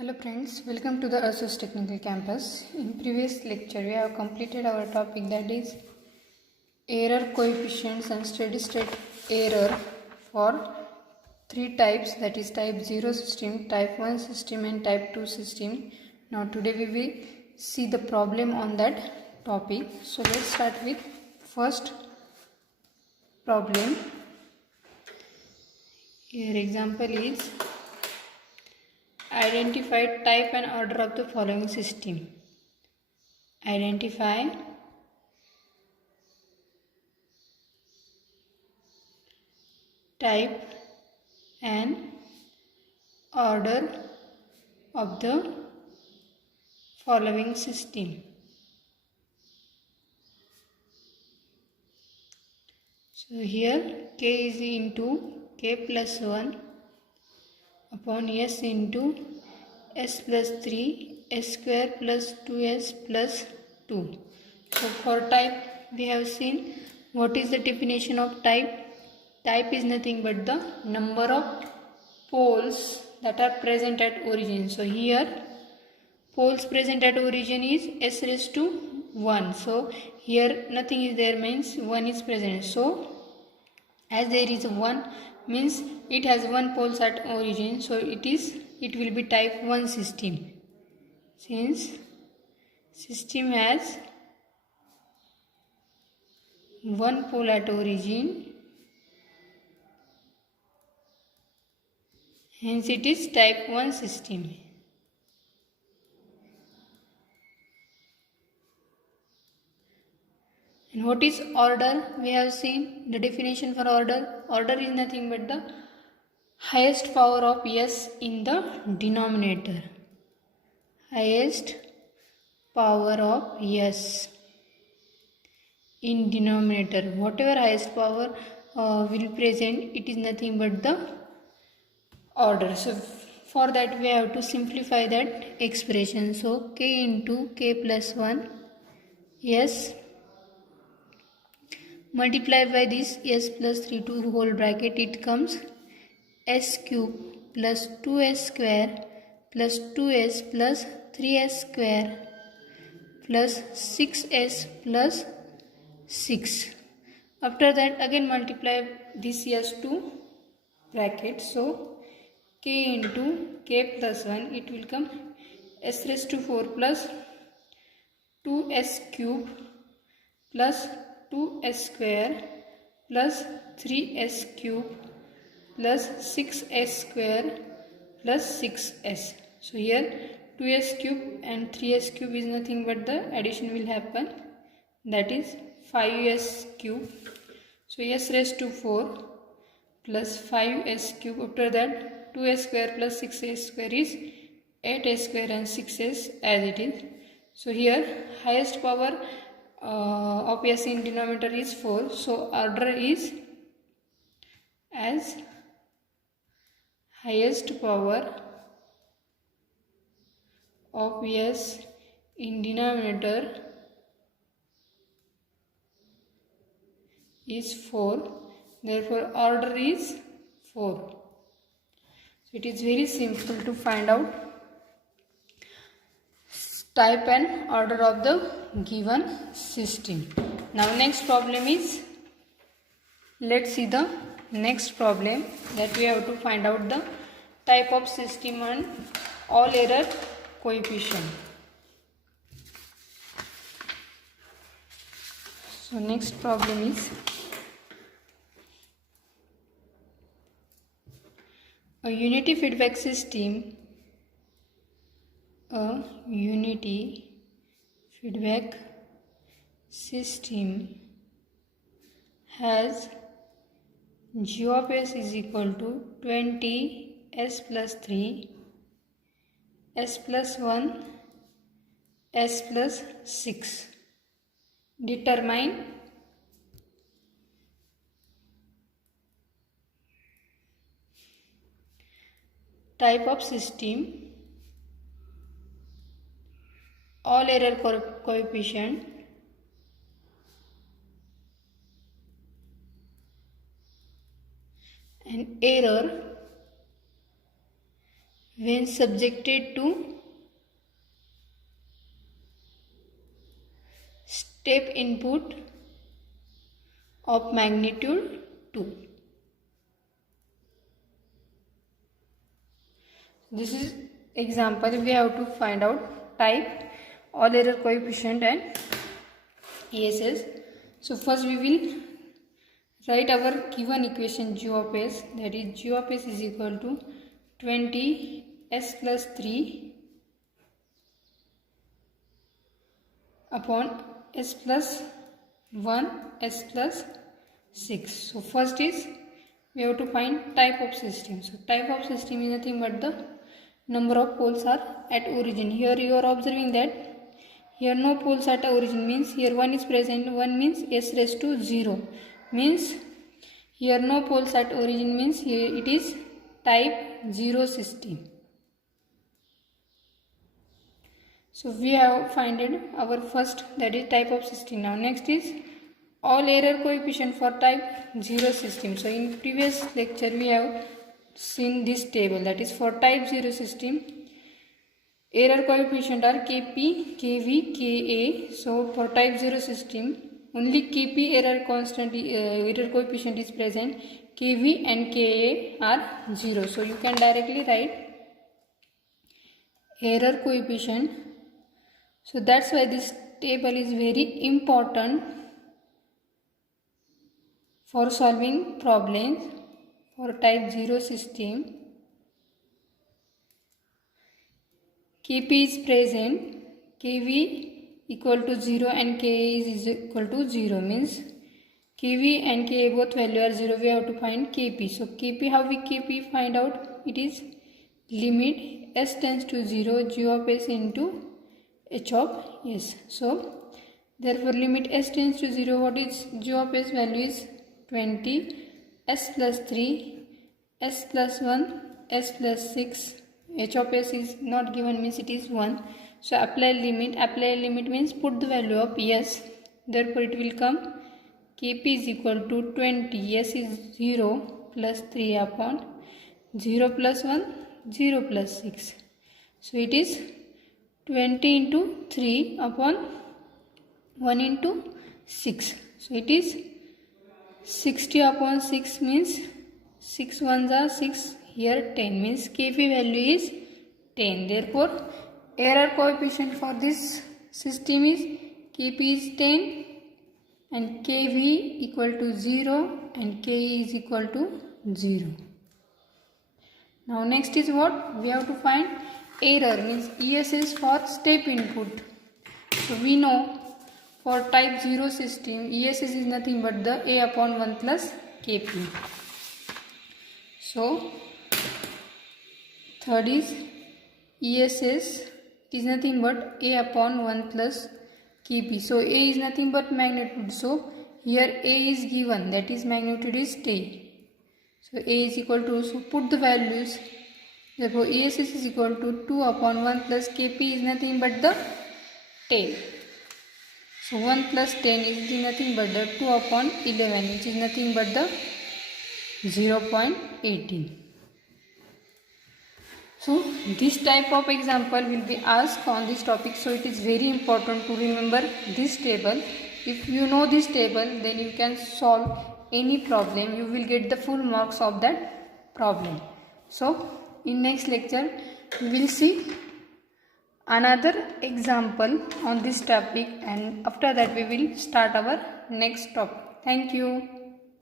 Hello friends, welcome to the ASUS Technical Campus. In previous lecture, we have completed our topic, that is error coefficients and steady state error for three types, that is type 0 system, type 1 system and type 2 system. Now today we will see the problem on that topic. So let's start with first problem. Here example is identify type and order of the following system. Identify type and order of the following system. So here k is into k plus 1 upon s into s plus 3 s square plus 2s plus 2. So for type we have seen what is the definition of type. Type is nothing but the number of poles that are present at origin. So here poles present at origin is s raised to 1. So here nothing is there, means 1 is present. So as there is 1 means it has 1 poles at origin. So it will be type 1 system. Since system has 1 pole at origin, hence it is type 1 system. And what is order? We have seen the definition for order. Order is nothing but the highest power of s in the denominator. Highest power of s in denominator. Whatever highest power will present, it is nothing but the order. So for that we have to simplify that expression. So k into k plus 1 s multiplied by this s plus 3 to whole bracket, it comes s cube plus 2s square plus 2s plus 3s square plus 6s plus 6. After that again multiply this s to bracket. So k into k plus 1, it will come s raised to 4 plus 2s cube plus 2s square plus 3s cube plus 6s square plus 6s. So here 2s cube and 3s cube is nothing but the addition will happen, that is 5s cube. So s raised to 4 plus 5s cube. After that 2s square plus 6s square is 8s square and 6s as it is. So here highest power of s in denominator is 4. So order is as highest power of s in denominator is 4. Therefore order is 4. So it is very simple to find out type and order of the given system. Now next problem is, let's see the next problem, that we have to find out the type of system and all error coefficient. So next problem is a unity feedback system. A unity feedback system has g of s is equal to 20 s plus 3 s plus 1 s plus 6. Determine type of system, all error coefficient, and error when subjected to step input of magnitude 2. This is example. We have to find out type, all error coefficient and ESS. So first we will write our given equation G of S, that is G of S is equal to 20 S plus 3 upon S plus 1 S plus 6. So first is we have to find type of system. So type of system is nothing but the number of poles are at origin. Here you are observing that here no poles at origin, means here 1 is present, 1 means S raised to 0, means here no poles at origin, means here it is type 0 system. So we have found our first, that is type of system. Now next is all error coefficient for type 0 system. So in previous lecture we have seen this table, that is for type 0 system error coefficient are Kp, Kv, Ka. So for type 0 system only Kp error constant error coefficient is present, Kv and Ka are 0. So you can directly write error coefficient. So that's why this table is very important for solving problems for type 0 system. Kp is present, Kv equal to 0 and Ka is equal to 0, means Kv and Ka both value are 0. We have to find Kp. So Kp, how we Kp find out? It is limit S tends to 0 G of S into H of S. So therefore limit S tends to 0, what is G of S value is 20 S plus 3 S plus 1 S plus 6. H of S is not given, means it is 1. So apply limit means put the value of S. Therefore it will come Kp is equal to 20, S is 0 plus 3 upon 0 plus 1, 0 plus 6. So it is 20 into 3 upon 1 into 6. So it is 60 upon 6, means 6 ones are 6, here 10, means Kp value is 10. Therefore error coefficient for this system is Kp is 10 and Kv equal to 0 and Ke is equal to 0. Now next is what? We have to find error, means ESS for step input. So we know for type 0 system ESS is nothing but the A upon 1 plus Kp. So third is ESS is nothing but A upon 1 plus Kp. So A is nothing but magnitude. So here A is given, that is magnitude is 10. So A is equal to, so put the values. Therefore ESS is equal to 2 upon 1 plus Kp is nothing but the 10. So 1 plus 10 is nothing but the 2 upon 11, which is nothing but the 0.18. So this type of example will be asked on this topic. So it is very important to remember this table. If you know this table, then you can solve any problem. You will get the full marks of that problem. So in next lecture we will see another example on this topic, and after that we will start our next topic. Thank you.